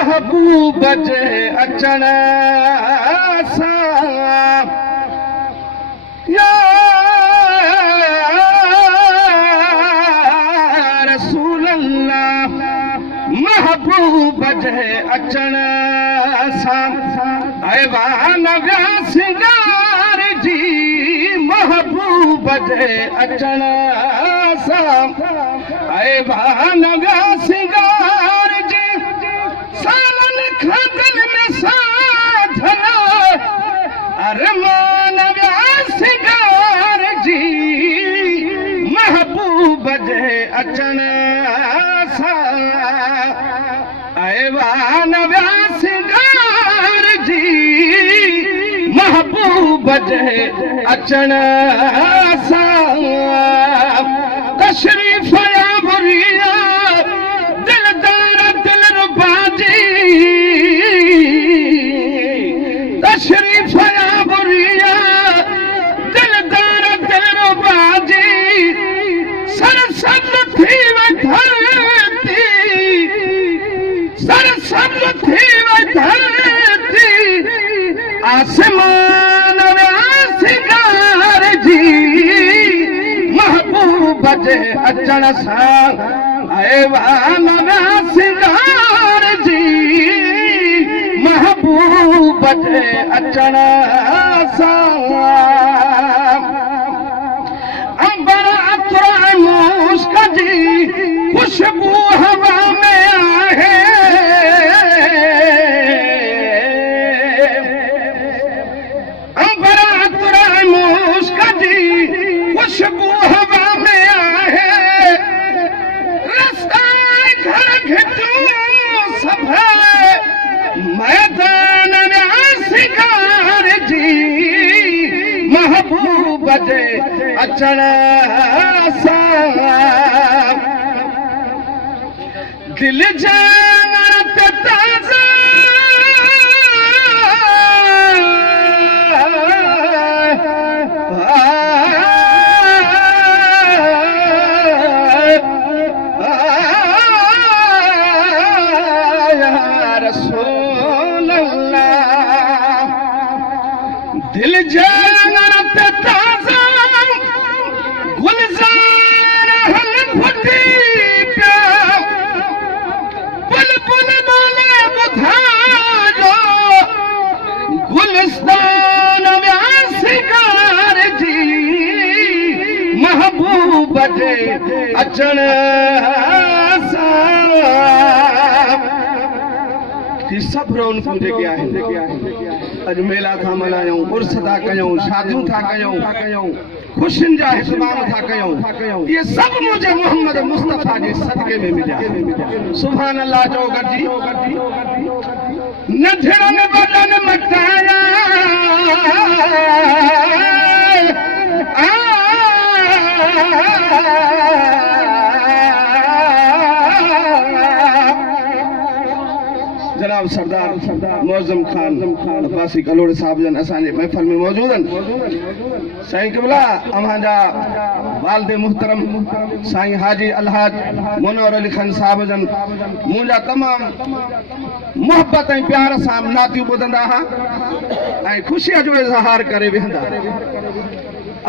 महबूब जे अचण सां या रसूल अल्लाह महबूब जे अचण सां ऐवान विया सिंगार जी महबूब जे अचण सां ऐवान विया सिंगार जी सालन खां दिल में साधन अरमान विया सिंगार जी महबूब जे अचण सां ऐवान विया सिंगार जी महबूब जे अचण सां तशरीफ़ या बुरिया दिलदार दिलरुबा जी तशरीफ़ या बुरिया दिलदार दिलरुबा जी सरसब्ज़ थी वई धरती सरसब्ज़ थी वई धरती आसमान सिंगार जी महबूब जे अचण सां ऐवान विया सिंगार जी महबूब जे अचण सां अंबर अतर मुश्क जी खुशबू हवा में आहे अंबर अतर मुश्क जी खुशबू हवा में आहे रास्ता घर घिटू सब मैदान सिंगार जी महबूब जे अचण सां दिल जान ताज़ा दिल जान ताज़ा गुलज़ार हल फुटी पिया बुलबुल बोले ॿुधायो गुलिस्तान विया सिंगार जी महबूब जे अचण सां सभु रौनकूं जेके आहिनि अॼु मेला था मल्हायूं उर्स था कयूं शादियूं था कयूं ख़ुशियुनि जा इतमाम था कयूं इहे सभु मुंहिंजे मोहम्मद मुस्तफ़ा जे सदके में मिलिया सुभान अल्लाह चओ गॾिजी नंढड़नि वॾनि मटाया जनाब सरदार मौज़म खान अब्बासी कलोड़ साहब जन असांजे महफ़िल में मौजूद आहिनि साईं क़िबला अव्हांजा वालिद मुहतरम साईं हाजी अलहाज मुनव्वर अली खान साहब जन मुंहिंजा तमामु मोहब्बत ऐं प्यार सां नातियूं ॿुधंदा हुआ ऐं ख़ुशीअ जो इज़हार करे वेहंदा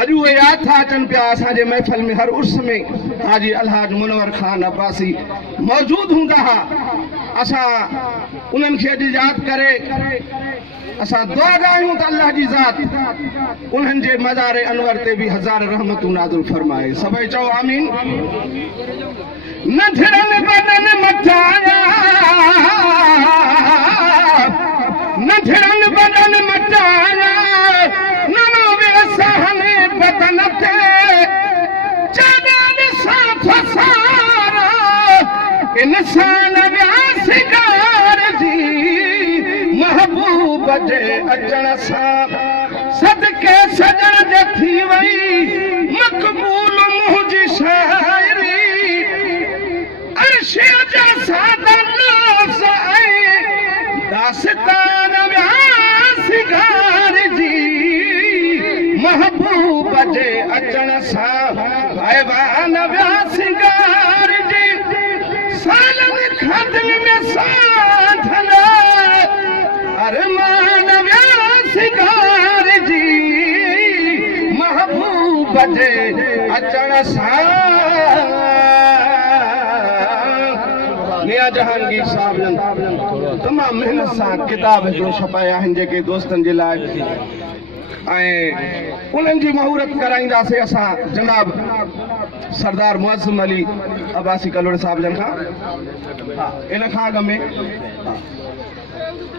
अॼु उहे यादि था अचनि पिया असांजे महफ़िल में हर उर्स में हाजी अलहाज मुनव्वर खान अब्बासी मौजूद हूंदा हुआ असां उन्हनि खे अॼु यादि करे असां दुआ गायूं त अल्लाह जी ज़ात उन्हनि जे मज़ार अनवर ते बि हज़ार रहमतूं नाज़िल फरमाए सभई चओ आमीन नंढड़नि वॾनि मटाया नंढड़नि वॾनि मटाया ननो सहने बदन ते चादर साथ सारा इंसान विया सिंगार जी महबूब जे अचण सां सदके सजण जे थी वई मक़बूल मुंहिंजी शाइरी अर्श जा सादा लफ़्ज़ ऐं दास्तान विया सिंगार जी महबूब जे अचण सां ऐवान विया सिंगार जी सालन खां दिल में साधन बजे अचण सां मियां जहांगीर साहब तमामु महिनत सां किताब हिकिड़ो छपाया आहिनि जेके दोस्तनि जे लाइ ऐं उन्हनि जी महूरत कराईंदासीं असां जनाब सरदार मुअज़्ज़म अली अब्बासी कलोड़े साहब जन खां इन खां अॻु में